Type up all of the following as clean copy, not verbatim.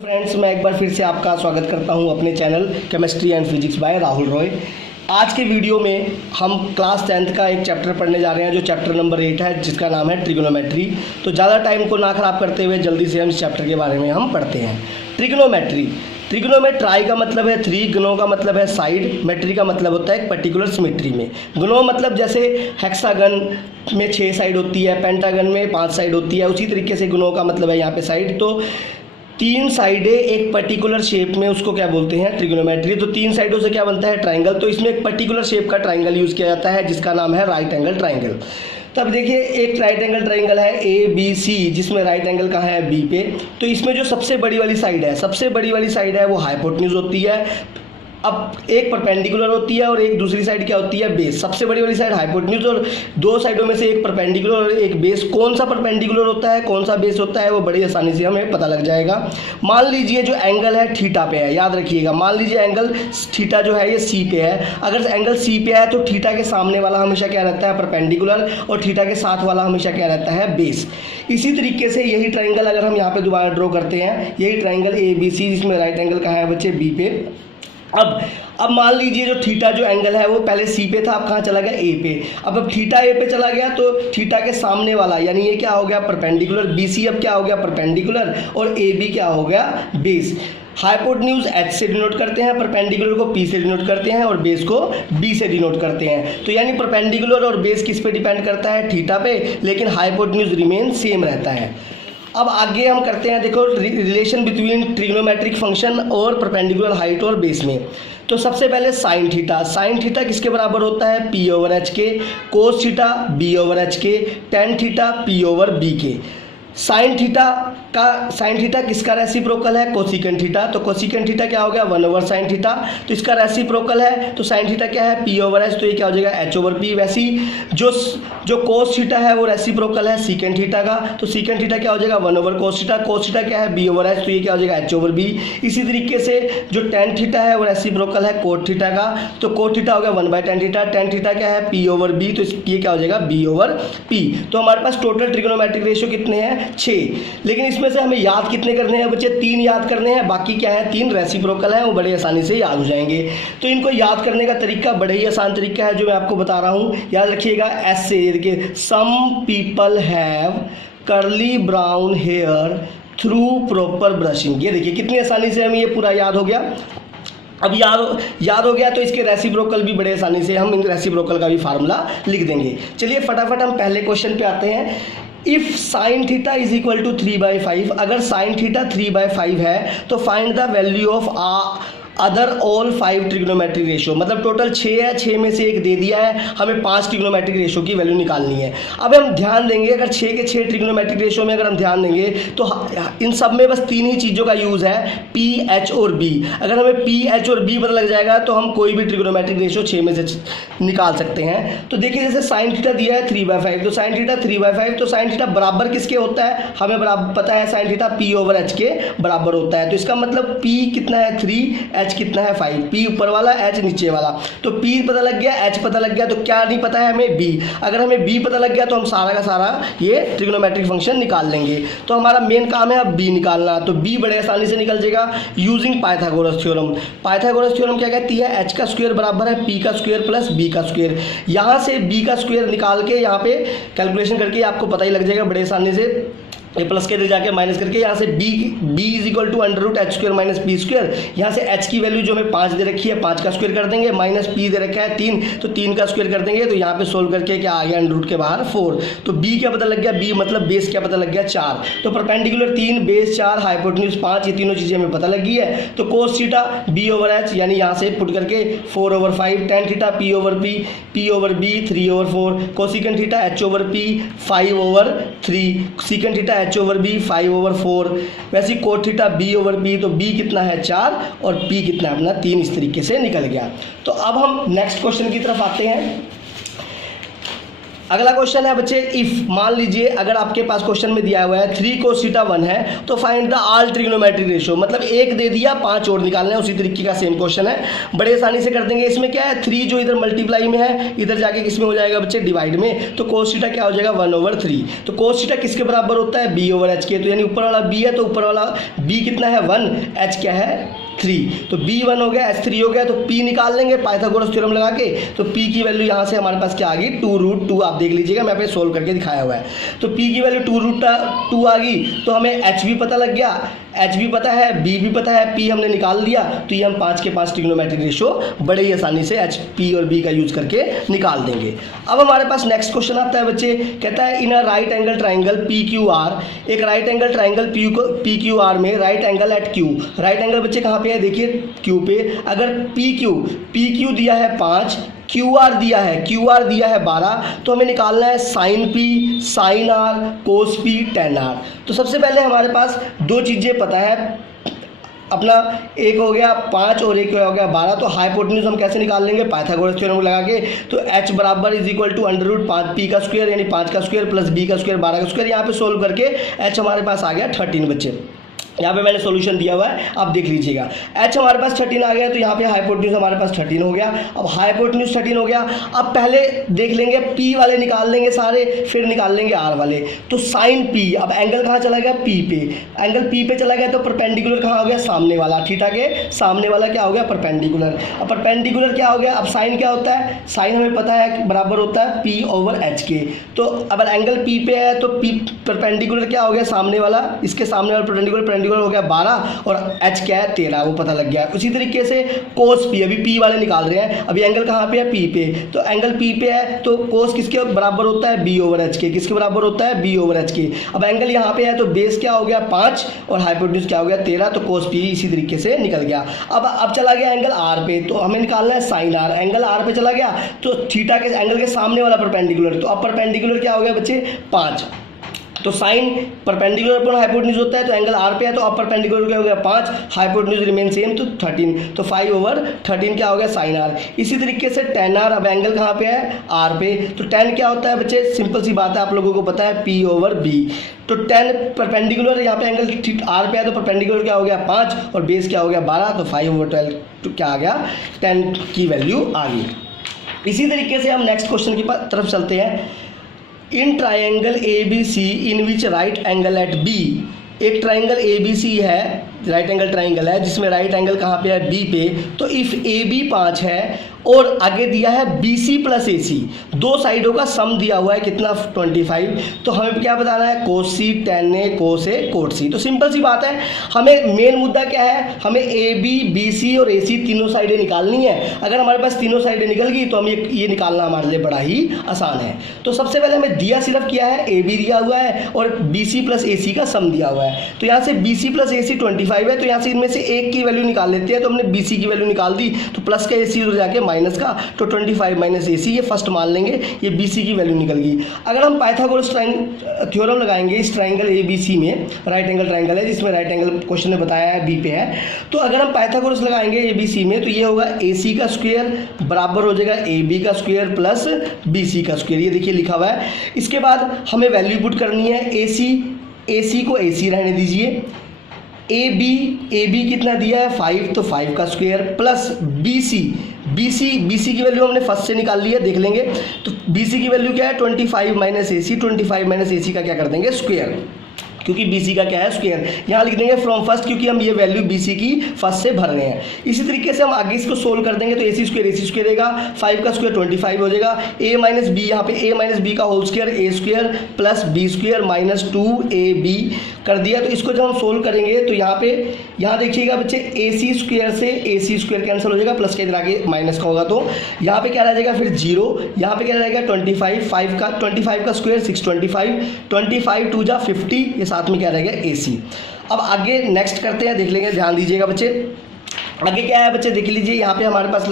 Friends, मैं एक बार फिर से आपका स्वागत करता हूं अपने channel chemistry and physics bye Rahul Roy. आज के वीडियो में हम क्लास 10th का एक चैप्टर पढ़ने जा रहे हैं जो चैप्टर नंबर 8 है, जिसका नाम है ट्रिग्नोमेट्री। तो ज़्यादा टाइम को ना ख़राब करते हुए जल्दी से हम इस चैप्टर के बारे में हम पढ़ते हैं। ट्रिग्नोमेट्री, ट्राई का मतलब है 3, गनो का मतलब है साइड, मेट्री का मतलब होता है एक पर्टिकुलर सिमेट्री में। गनो मतलब जैसे हेक्सागन में 6 साइड होती है, पेंटागन में 5 साइड होती है, उसी तरीके से गनो का मतलब है यहाँ पे साइड। तो 3 साइडें एक पर्टिकुलर शेप में, उसको क्या बोलते हैं? ट्रिग्नोमेट्री। तो 3 साइडों से क्या बनता है? ट्राइंगल। तो इसमें एक पर्टिकुलर शेप का ट्राइंगल यूज़ किया जाता है जिसका नाम है राइट एंगल ट्राइंगल। तब देखिए, एक राइट एंगल ट्राइंगल है ABC, जिसमें राइट एंगल कहाँ है? B पे। तो इसमें जो सबसे बड़ी वाली साइड है, वो हाइपोटेन्यूज होती है। अब एक परपेंडिकुलर होती है और एक दूसरी साइड क्या होती है? बेस। सबसे बड़ी वाली साइड हाइपोटेन्यूज और 2 साइडों में से एक परपेंडिकुलर और एक बेस। कौन सा परपेंडिकुलर होता है, कौन सा बेस होता है, वो बड़ी आसानी से हमें पता लग जाएगा। मान लीजिए जो एंगल है थीटा पे है, याद रखिएगा। मान लीजिए एंगल थीटा जो है ये C पे है। अगर एंगल C पे है तो थीटा के सामने वाला हमेशा क्या रहता है? परपेंडिकुलर, और थीटा के साथ वाला हमेशा क्या रहता है? बेस। इसी तरीके से यही ट्राइंगल अगर हम यहाँ पे दोबारा ड्रॉ करते हैं, यही ट्राइंगल ABC, जिसमें राइट एंगल कहाँ है बच्चे? B पे। अब मान लीजिए जो थीटा जो एंगल है वो पहले C पे था, अब कहाँ चला गया? A पे। अब थीटा A पे चला गया तो थीटा के सामने वाला यानी ये क्या हो गया? परपेंडिकुलर। BC अब क्या हो गया? परपेंडिकुलर, और AB क्या हो गया? बेस। हाइपोटेन्यूज H से डिनोट करते हैं, परपेंडिकुलर को P से डिनोट करते हैं, और बेस को B से डिनोट करते हैं। तो यानी परपेंडिकुलर और बेस किस पे डिपेंड करता है? थीटा पे, लेकिन हाइपोटेन्यूज रिमेन सेम रहता है। अब आगे हम करते हैं, देखो, रिलेशन बिटवीन ट्रिग्नोमेट्रिक फंक्शन और परपेंडिकुलर हाइट और बेस में। तो सबसे पहले साइन थीटा किसके बराबर होता है? P/H के। कोस थीटा B/H के। टेन थीटा P/B के। साइन थीटा किसका रेसिप्रोकल है? Cosecant theta. तो कोसिकेंट थीटा क्या हो गया? 1/sin theta. तो इसका रेसिप्रोकल है, तो साइन थीटा क्या है? P/H, तो ये क्या हो जाएगा? H/P। वैसी जो कोस थीटा है वो रेसिप्रोकल है सीकेंट थीटा का। तो सीकेंट थीटा क्या हो जाएगा? 1/cos theta. कोस थीटा क्या है? B/H, तो ये क्या हो जाएगा? H/B। इसी तरीके से जो टेन थीटा है वो रेसिप्रोकल है कोट थीटा का। तो कोट थीटा हो गया 1/tan थीटा। टेन थीटा क्या है? P/B, तो ये क्या हो जाएगा? B/P। तो हमारे पास टोटल ट्रिग्नोमेट्रिक रेशियो कितने हैं? 6। लेकिन इसमें से हमें याद कितने करने हैं बच्चे? 3 याद करने हैं। बाकी क्या है? 3 रेसिप्रोकल है, वो बड़े आसानी से याद हो जाएंगे। तो इनको याद करने का तरीका बड़ा ही आसान तरीका है जो मैं आपको बता रहा हूँ। याद रखिएगा, ऐसे देखिए, some people have curly brown hair through proper brushing. ये देखिए कितनी आसानी से हमें ये पूरा याद हो गया। अब याद हो गया तो इसके रेसिप्रोकल भी बड़े आसानी से हम इन रेसिप्रोकल का भी फार्मूला लिख देंगे। चलिए फटाफट हम पहले क्वेश्चन पे आते हैं। If sine theta is equal to 3/5, अगर साइन थीटा 3/5 है तो find the value of other all 5 trigonometric ratio. मतलब टोटल 6 है, 6 में से एक दे दिया है, हमें 5 ट्रिग्नोमेट्रिक रेशियो की वैल्यू निकालनी है। अब हम ध्यान देंगे, अगर 6 के 6 ट्रिग्नोमेट्रिक रेशियो में अगर हम ध्यान देंगे तो इन सब में बस 3 ही चीज़ों का यूज़ है, P, H और B। अगर हमें P, H और B पता लग जाएगा तो हम कोई भी ट्रिग्नोमेट्रिक रेशियो 6 में से निकाल सकते हैं। तो देखिए, जैसे साइन थीटा दिया है 3/5, तो साइन थीटा 3/5, तो साइन थीटा बराबर किसके होता है? हमें बराबर पता है, साइन थीटा P/H के बराबर होता है। तो इसका मतलब P कितना है? 3, H कितना है? 5। P ऊपर वाला, H नीचे वाला। तो P पता लग गया, H पता लग गया, तो क्या नहीं पता है हमें? B। अगर हमें B पता लग गया तो हम सारा का सारा ये ट्रिग्नोमेट्रिक फंक्शन निकाल लेंगे। तो हमारा मेन काम है अब B निकालना। तो B बड़े आसानी से निकल जाएगा using Pythagoras theorem. Pythagoras theorem क्या कहती है? H का स्क्वायर बराबर है P का स्क्वायर प्लस B का स्क्वायर। यहाँ से B का स्क्वायर निकाल के यहाँ पे कैलकुलेशन करके आपको पता ही लग जाएगा बड़े आसानी से। ये प्लस के इधर जाके माइनस करके यहाँ से b is equal to √h² minus p square. यहाँ से h की वैल्यू जो हमें 5 दे रखी है, 5 का स्क्वायर कर देंगे, माइनस p दे रखा है 3, तो 3 का स्क्वायर कर देंगे। तो यहाँ पे सोल्व करके क्या आ गया? √ के बाहर 4। तो b क्या पता लग गया? b मतलब बेस क्या पता लग गया? 4। तो परपेंडिकुलर 3, बेस 4, हाइपोटेन्यूज 5, ये तीनों चीज़ें हमें पता लग गई है। तो कोस थीटा B/H यानी यहाँ से पुट करके 4/5, tan theta P/P, P/B 3/4, cosecant theta H/P 5/3, secant theta H/B 5/4। वैसे कोट थीटा B/P, तो B कितना है? 4, और P कितना है अपना? 3। इस तरीके से निकल गया। तो अब हम नेक्स्ट क्वेश्चन की तरफ आते हैं। अगला क्वेश्चन है बच्चे, इफ मान लीजिए अगर आपके पास क्वेश्चन में दिया हुआ है 3 cos थीटा 1 है तो find the all trigonometric ratio, मतलब 1 दे दिया 5 और निकालना है, उसी तरीके का सेम क्वेश्चन है, बड़े आसानी से कर देंगे। इसमें क्या है 3 जो इधर मल्टीप्लाई में है इधर जाके किस में हो जाएगा बच्चे डिवाइड में, तो cos थीटा क्या हो जाएगा 1/3। तो cos थीटा किसके बराबर होता है b/h के, तो यानी ऊपर वाला b है तो ऊपर वाला b कितना है 1, h क्या है 3, तो b1 हो गया h 3 हो गया, तो p निकाल लेंगे पाइथागोरस थ्योरम लगा के, तो p की वैल्यू यहाँ से हमारे पास क्या आ गई 2√2, आप देख लीजिएगा मैं पे सोल्व करके दिखाया हुआ है। तो p की वैल्यू 2√2 आ गई, तो हमें h भी पता लग गया, h भी पता है, b भी पता है, p हमने निकाल दिया, तो ये हम 5 के 5 ट्रिग्नोमेट्रिक रेशियो बड़े ही आसानी से h p और b का यूज करके निकाल देंगे। अब हमारे पास नेक्स्ट क्वेश्चन आता है बच्चे, कहता है in a right angle triangle PQR, एक राइट एंगल ट्राइंगल PQR में right angle at Q, right angle बच्चे कहाँ पे है देखिए Q पे, अगर PQ दिया है 5, QR दिया है 12, तो हमें निकालना है साइन P, साइन R, कोस P, टेन R। तो सबसे पहले हमारे पास दो चीज़ें पता है, अपना एक हो गया 5 और एक हो गया 12, तो हाइपोटेन्यूज हम कैसे निकाल लेंगे पाइथागोरस थ्योरम लगा के, तो h बराबर √5p का स्क्वायर यानी 5 का स्क्वायर प्लस b का स्क्वायर 12 का स्क्वायर, यहाँ पे सोल्व करके h हमारे पास आ गया 13 बच्चे, यहाँ पे मैंने सॉल्यूशन दिया हुआ है आप देख लीजिएगा। h हमारे पास 13 आ गया, तो यहाँ पे हाइपोटेन्यूज हमारे पास 13 हो गया। अब हाइपोटेन्यूज 13 हो गया, अब पहले देख लेंगे p वाले निकाल लेंगे सारे, फिर निकाल लेंगे r वाले। तो साइन p, अब एंगल कहाँ चला गया p पे, एंगल p पे चला गया, तो परपेंडिकुलर कहाँ हो गया सामने वाला, थीटा के सामने वाला क्या हो गया परपेंडिकुलर। अब परपेंडिकुलर क्या हो गया, अब साइन क्या होता है, साइन हमें पता है बराबर होता है p/h के, तो अगर एंगल p पे है तो p परपेंडिकुलर क्या हो गया सामने वाला, इसके सामने वाला परपेंडिकुलर हो गया 12 और h क्या है 13, वो पता लग गया। उसी तरीके से कोस p, अभी p वाले निकाल रहे हैं, अभी एंगल कहाँ पे है p पे, तो एंगल p पे है तो कोस किसके बराबर होता है b/h के, किसके बराबर होता है b/h के। अब एंगल यहाँ पे है तो बेस क्या हो गया 5 और हाइपोटेन्यूज क्या हो गया 13, तो कोस p इसी तरीके से निकल गया। अब चला गया एंगल r पे, तो हमें निकालना है साइन r, एंगल r पे चला गया तो थीटा के एंगल के सामने वाला परपेंडिकुलर, तो अब परपेंडिकुलर क्या हो गया बच्चे 5, तो साइन परपेंडिकुलर पर हाइपोटेन्यूज होता है, तो एंगल r पे है तो अब परपेंडिकुलर क्या हो गया 5, हाइपोटेन्यूज रिमेन सेम तो 13, तो 5/13 क्या हो गया साइन r। इसी तरीके से टेन r, अब एंगल कहाँ पे है r पे, तो टेन क्या होता है बच्चे, सिंपल सी बात है आप लोगों को पता है p/b, तो टेन परपेंडिकुलर यहाँ पे एंगल r पे है तो परपेंडिकुलर क्या हो गया 5 और बेस क्या हो गया 12, तो 5/12 तो क्या आ गया 10 की वैल्यू आ गई। इसी तरीके से हम नेक्स्ट क्वेश्चन की तरफ चलते हैं। In triangle ABC in which right angle at B, एक ट्राइंगल ABC है, राइट एंगल ट्राइंगल है जिसमें राइट एंगल कहाँ पे है B पे, तो इफ़ AB 5 है और आगे दिया है BC प्लस AC, दो साइडों का सम दिया हुआ है कितना 25, तो हमें क्या बताना है cos C, tan A, cos A, cot C। तो सिंपल सी बात है, हमें मेन मुद्दा क्या है, हमें AB, BC और AC तीनों साइडें निकालनी है। अगर हमारे पास तीनों साइडें निकल गई तो हम ये निकालना हमारे लिए बड़ा ही आसान है। तो सबसे पहले हमें दिया सिर्फ क्या है AB दिया हुआ है और BC प्लस AC का सम दिया हुआ है, तो यहाँ से BC प्लस AC 25 है, तो यहाँ से इनमें से एक की वैल्यू निकाल लेते हैं, तो हमने BC की वैल्यू निकाल दी, तो प्लस का AC उधर जाके माइनस का, तो 25 माइनस AC ये फर्स्ट मान लेंगे, ये BC की वैल्यू निकल गई। अगर हम पाइथागोरस थ्योरम लगाएंगे इस ट्राइंगल ABC में, राइट एंगल ट्राइंगल है जिसमें राइट एंगल क्वेश्चन ने बताया है B पे है, तो अगर हम पाइथागोरस लगाएंगे ABC में तो ये होगा AC का स्क्वायर बराबर हो जाएगा AB का स्क्वायर प्लस BC का स्क्वायर, ये देखिए लिखा हुआ है। इसके बाद हमें वैल्यू पुट करनी है AC को AC रहने दीजिए, AB कितना दिया है 5, तो 5 का स्क्वायर प्लस BC की वैल्यू हमने फर्स्ट से निकाल ली है, देख लेंगे। तो BC की वैल्यू क्या है 25 माइनस AC का क्या कर देंगे स्क्वायर, क्योंकि BC का क्या है स्क्वायर, यहाँ लिख देंगे फ्रॉम फर्स्ट, क्योंकि हम ये वैल्यू BC की फर्स्ट से भर रहे हैं। इसी तरीके से हम आगे इसको सोल्व कर देंगे, तो AC स्क्वायर रहेगा, 5 का स्क्वायर 25 हो जाएगा, A माइनस बी, यहाँ पे A माइनस बी का whole square A square plus B square minus 2AB कर दिया। तो इसको जब हम सोल्व करेंगे तो यहाँ देखिएगा बच्चे AC स्क्वायर से AC स्क्वायर कैंसिल हो जाएगा, प्लस के इधर आगे माइनस का होगा, तो यहाँ पे क्या रह जाएगा फिर 0, यहाँ पे क्या रहेगा 25 का स्क्वायर 625, 25 2 जा 50, ये साथ में क्या रहेगा AC। अब आगे नेक्स्ट करते हैं, देख लेंगे, ध्यान दीजिएगा बच्चे। आगे क्या है बच्चे, देख लीजिए यहाँ पे हमारे पास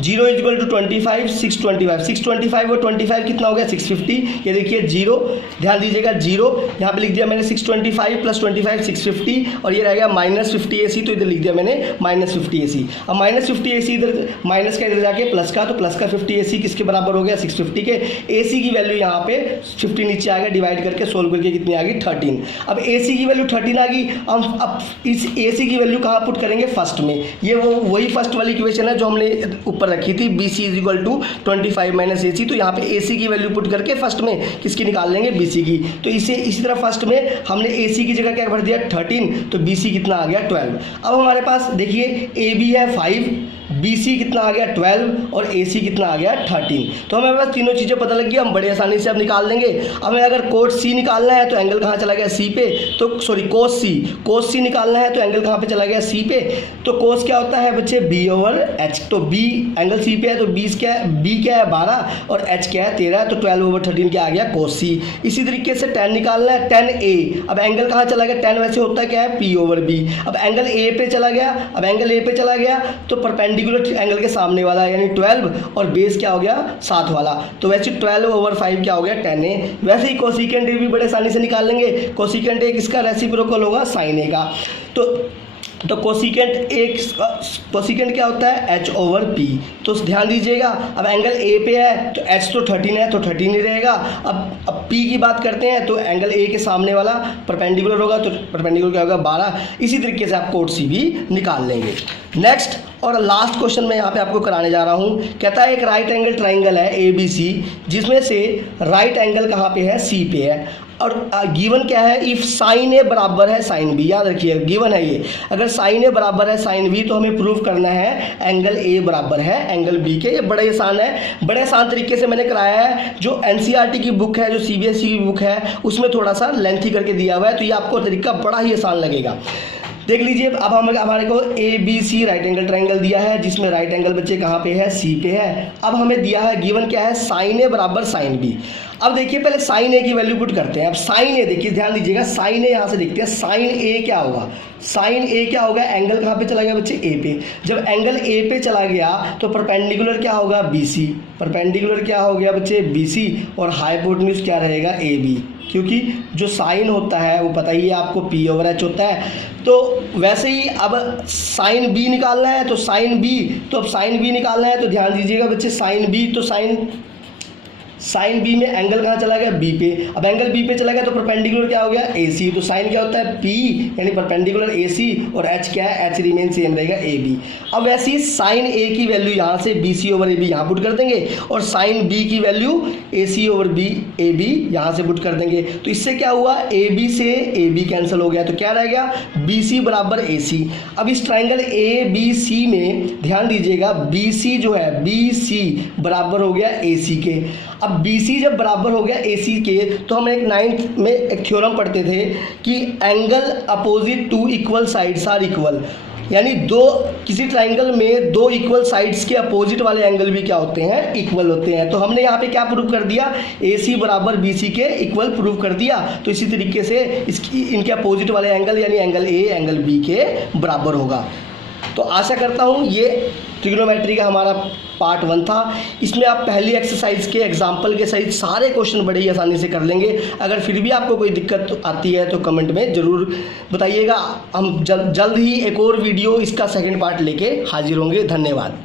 0 इक्वल टू 25, 625 और 25 कितना हो गया 650। ये देखिए 0, ध्यान दीजिएगा 0, यहाँ पे लिख दिया मैंने 625 प्लस 25 650, और ये रहेगा -50 AC, तो इधर लिख दिया मैंने -50 AC। अब -50 AC इधर माइनस का इधर जाके प्लस का, तो प्लस का 50 AC किसके बराबर हो गया 650 के। AC की वैल्यू यहाँ पे 50 नीचे आ गया, डिवाइड करके सोल्व करके कितनी आ गई 13। अब AC की वैल्यू 13 आ गई। अब इस AC की वैल्यू कहाँ पुट करेंगे, फर्स्ट में। ये वही फर्स्ट वाली इक्वेशन है जो हमने ऊपर रखी थी, BC इक्वल टू 25 - AC। तो यहाँ पे AC की वैल्यू पुट करके फर्स्ट में किसकी निकाल लेंगे, BC की। तो इसी तरह फर्स्ट में हमने AC की जगह क्या भर दिया 13, तो BC कितना आ गया 12। अब हमारे पास देखिए AB है 5, BC कितना आ गया 12 और AC कितना आ गया 13। तो हमें बस तीनों चीज़ें पता लग गई, हम बड़े आसानी से अब निकाल लेंगे। हमें अगर कोट C निकालना है तो एंगल कहाँ चला गया C पे, तो सॉरी कोस C निकालना है तो एंगल कहाँ पे चला गया C पे। तो कोस क्या होता है बच्चे, B/H। तो B एंगल C पे है, तो B क्या है 12 और H क्या है 13, तो 12/13 क्या आ गया कोस C। इसी तरीके से tan निकालना है, tan A। अब एंगल कहाँ चला गया, tan वैसे होता है क्या है P/B। अब एंगल A पे चला गया, अब एंगल A पे चला गया तो परपेंडिकुलर एंगल के सामने वाला यानी 12 और बेस क्या हो गया 7 वाला, तो वैसे 12/5 क्या हो गया tan A। वैसे ही कोसिकेंट A भी बड़े आसानी से निकाल लेंगे। कोसिकेंट A किसका रेसिप्रोकल होगा, sin A का। तो कोसिकेंट क्या होता है H/P। तो ध्यान दीजिएगा, अब एंगल A पे है तो H तो 13 है, तो 13 ही रहेगा। अब P की बात करते हैं तो एंगल A के सामने वाला परपेंडिकुलर होगा, तो परपेंडिकुलर क्या होगा 12। इसी तरीके से आप कोट C भी निकाल लेंगे। नेक्स्ट और लास्ट क्वेश्चन मैं यहाँ पे आपको कराने जा रहा हूँ। कहता है एक राइट एंगल ट्राइंगल है ABC, जिसमें से राइट एंगल कहाँ पे है, C पे है। और गिवन क्या है, इफ sin A बराबर है sin B। याद रखिए गिवन है ये, अगर sin A बराबर है sin B तो हमें प्रूव करना है एंगल A बराबर है एंगल B के। ये बड़े आसान है, बड़े आसान तरीके से मैंने कराया है। जो NCERT की बुक है, जो CBSE की बुक है, उसमें थोड़ा सा लेंथी करके दिया हुआ है, तो ये आपको तरीका बड़ा ही आसान लगेगा। देख लीजिए, अब हमारे को ABC राइट एंगल ट्राइंगल दिया है, जिसमें राइट एंगल बच्चे कहाँ पे है, C पे है। अब हमें दिया है गिवन क्या है, sin A बराबर sin B। अब देखिए पहले sin A की वैल्यू पुट करते हैं। अब sin A देखिए, ध्यान दीजिएगा, sin A यहाँ से देखते हैं, sin A क्या होगा, sin A क्या होगा, एंगल कहाँ पे चला गया बच्चे A पे। जब एंगल A पे चला गया तो परपेंडिकुलर क्या होगा BC, परपेंडिकुलर क्या हो गया बच्चे BC, और हाइपोटेन्यूज क्या रहेगा AB, क्योंकि जो साइन होता है वो पता ही है आपको P/H होता है। तो वैसे ही अब साइन B निकालना है, तो साइन B निकालना है, तो ध्यान दीजिएगा बच्चे साइन B, तो साइन B में एंगल कहाँ चला गया B पे। अब एंगल B पे चला गया तो परपेंडिकुलर क्या हो गया AC, तो साइन क्या होता है P यानी परपेंडिकुलर AC, और H क्या है, H रिमेन सेम रहेगा AB। अब वैसे ही साइन A की वैल्यू यहाँ से BC/AB यहाँ पुट कर देंगे, और साइन B की वैल्यू AC/AB यहाँ से पुट कर देंगे। तो इससे क्या हुआ, AB से AB कैंसिल हो गया, तो क्या रह गया BC बराबर AC। अब इस ट्राइंगल ABC में ध्यान दीजिएगा, BC जो है BC बराबर हो गया AC के। अब BC जब बराबर हो गया AC के, तो हम एक 9th में एक थ्योरम पढ़ते थे कि angle opposite to equal sides are equal, यानी किसी ट्राइंगल में दो इक्वल साइड्स के अपोजिट वाले एंगल भी क्या होते हैं, इक्वल होते हैं। तो हमने यहाँ पे क्या प्रूव कर दिया, AC बराबर BC के इक्वल प्रूव कर दिया। तो इसी तरीके से इनके अपोजिट वाले एंगल यानी एंगल A एंगल B के बराबर होगा। तो आशा करता हूँ ये ट्रिग्नोमेट्री का हमारा पार्ट 1 था। इसमें आप पहली एक्सरसाइज के एग्जाम्पल के सहित सारे क्वेश्चन बड़े ही आसानी से कर लेंगे। अगर फिर भी आपको कोई दिक्कत आती है तो कमेंट में ज़रूर बताइएगा। हम जल्द ही एक और वीडियो इसका सेकंड पार्ट लेके हाजिर होंगे। धन्यवाद।